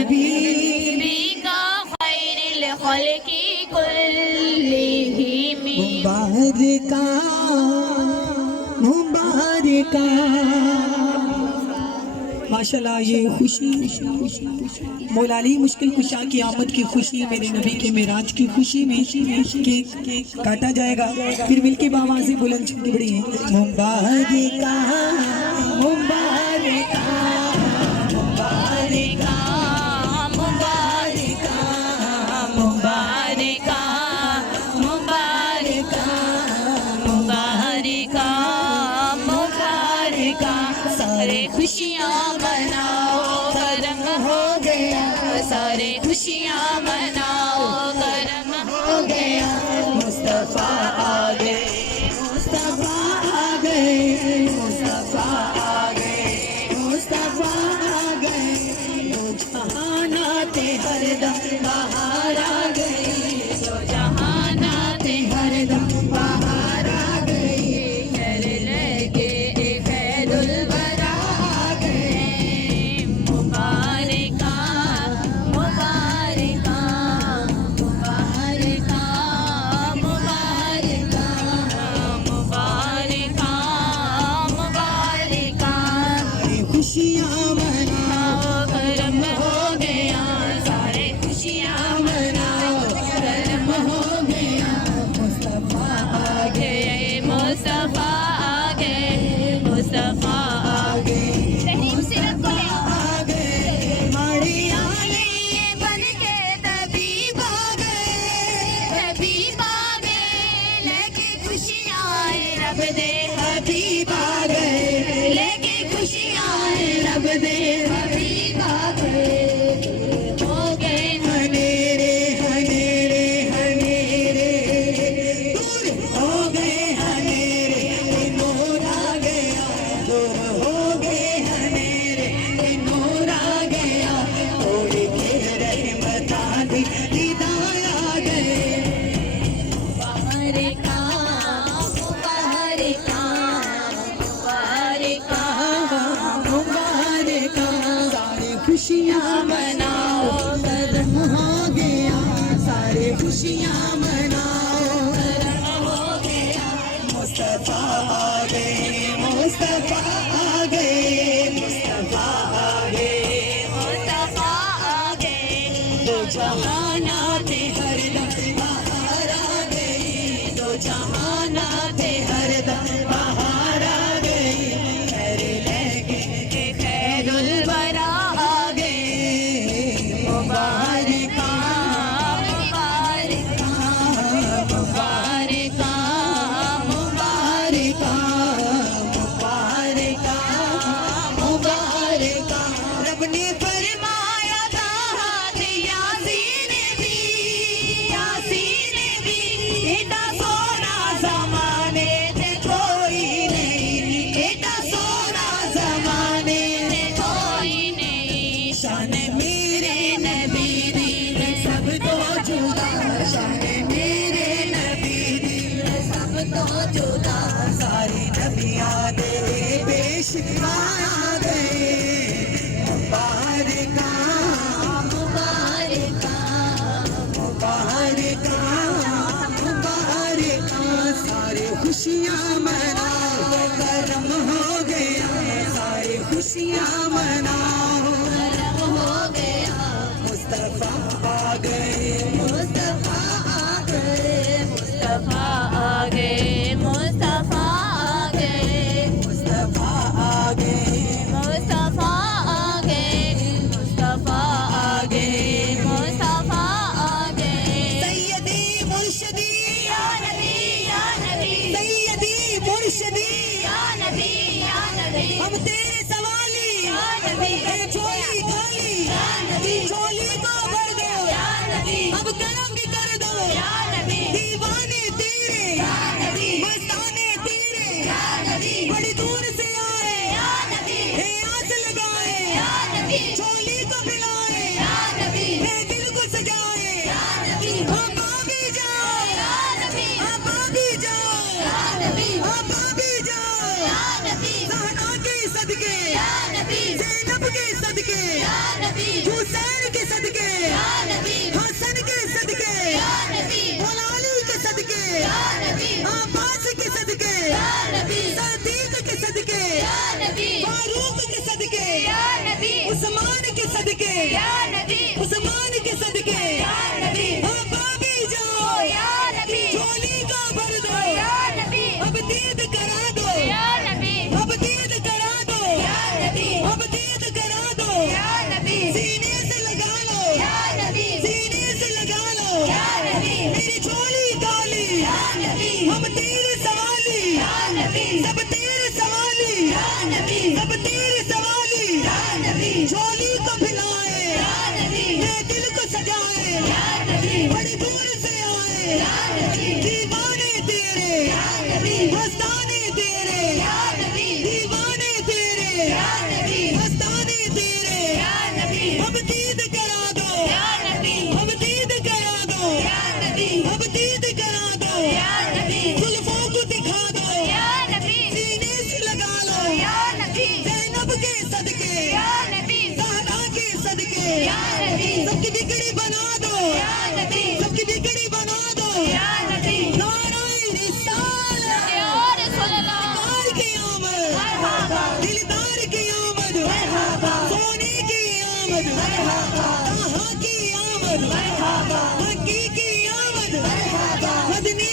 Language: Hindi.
हबीबी का खैरिल खल्क़ि कुल्लिहिम मुबारका मुबारका। माशाल्लाह ये खुशी मौला अली मुश्किल कुशा की आमद की खुशी, मेरे नबी के मेराज की खुशी में केक काटा जाएगा, फिर मिलके आवाज़ें बुलंद की बड़ी है। मुबारका मुबारका मुबारका मुबारका मुबारका मुबारका मुबारका मुबारका। सारे खुशियाँ मनाओ करम हो गया, सारे खुशियाँ मनाओ करम हो गया। मुस्तफा आ गए, मुस्तफा आ गए, मुस्तफा आ गए, मुस्तफा आ गए। दो जहानाते हरदम बाहर आ गए, दो जहानाते हरदम बाहर आ गए। घर लगे खैरुल वरा आ गए। मुबारका मुबारका मुबारका मुबारका मुबारका मुबारका। खुशियाँ मनाओ करम हो गया, सारे खुशियाँ मनाओ करम हो गया। मुस्तफा आ गए मुस्तफा आ गए, मुस्तफा आ गए। तहरीम सिरत को ले आ गए, माड़िया ये बन के तबीब आ गए, तबीब आ गए। लेके खुशियाँ आए रब दे हबीब आ गए, लेके खुशियाँ आए रब दे हबीब आ गए। हो गए हनेरे हनेरे हनेरे दूर हो गए, हनेरे नूर आ गया, दूर हो गए हनेरे नूर आ गया। थोड़ी के रहमत दी हिदायत आ गए। मुबारका मुबारका मुबारका मुबारका सारी खुशियाँ मनाओ करम हो गया, सारी खुशियाँ मनाओ करम हो गया। मुस्तफा आ गए, मुस्तफा आ गए, मुस्तफा आ गए, मुस्तफा आ गए। दो जहानाते हरदम बाहर आ गए, दो जहानाते हरदम बाहर आ गए। खैर लगे खैरुल वरा आ गए, मुबारका मुबारका मुबारका मुबारका मुबारका मुबारका। रब ने फरमाया था हाथ यासीन भी, यासीन भी। एडा सोना ज़माने ते कोई नहीं, एडा सोना ज़माने ते कोई नहीं। शान मेरे नबी दी सब तो जुदा, शान मेरे नबी दी सब तो जुदा। सारे नबियाँ दे पेश आ गए, मुबारका मुबारका मुबारका मुबारका। सारे खुशियाँ मनाओ करम हो गया, सारे खुशियाँ मनाओ करम हो गया। मुस्तफा आ गए, मुस्तफा आ गए, मुस्तफा आ गए, मुस्तफा आ गए, मुस्तफा आ गए, मुस्तफा आ गए, मुस्तफा आ गए, मुस्तफा आ गए। सैयदी मुर्शिदी या नबी या नबी सैयदी मुर्शिदी या नबी या नबी हम तेरे सवाली या नबी चोली खाली, या नबी चोली को भर दो, या नबी अब करम भी कर दो। या नबी दीवाने तेरे, या नबी मस्ताने तेरे, या नबी बड़ी दूर से आए, या नबी हे आस लगाए, या नबी चोली को पिलाए, या नबी हे दिल को सजाए। या नबी आप आ भी जाओ, या नबी आप आ भी जाओ, या नबी आप आ भी जाओ। या नबी सहना के सदके, या नबी ज़ैनब के सदके, या नबी हुसैन के सदके, या नबी हसन के सदके, या नबी मौलाली के सदके, या नबी अब्बास के सदके, या नबी सदीक के सदके, या नबी फारूक के सदके, या नबी उस्मान के सदके, या नबी उस्मान के सदके, या नबी बाबी जाओ, या नबी झोली का भर दो, या नबी अब दीद करा दो, या नबी अब दीद करा दो, या नबी अब दीद करा दो, या नबी सीने से लगा लो, या नबी सीने से लगा लो, या नबी मेरी झोली काली, या नबी हम तीर सवाली, या नबी सब तीर सवाली, या नबी सब तीर सवाली, या नबी झोली को भिलाए, या नबी मैं दिल को सजाए, या नबी बड़ी दूर से आए, या नबी दीवाने तेरे, या नबी मस्ताने तेरे, या नबी दीवाने तेरे, या नबी मस्ताने तेरे, या नबी अब दीद करा दो, या नबी अब दीद करा दो, या नबी अब दीद करा दो, या नबी जुल्फों को दिखा दो, या नबी सीने से लगा लो, या नबी ज़ैनब के सदके, या नबी ज़हरा के सदके, या नबी सबकी बिगड़ी बना दो, या नबी सबकी बिगड़ी बना दो, या नबी नाराए रिसालत, या रसूल अल्लाह दिलदार की आमद, मरहबा दिलदार की आमद, मरहबा सोने की आमद, मरहबा ताहा की आमद, मरहबा हकी की आमद, मरहबा मदनी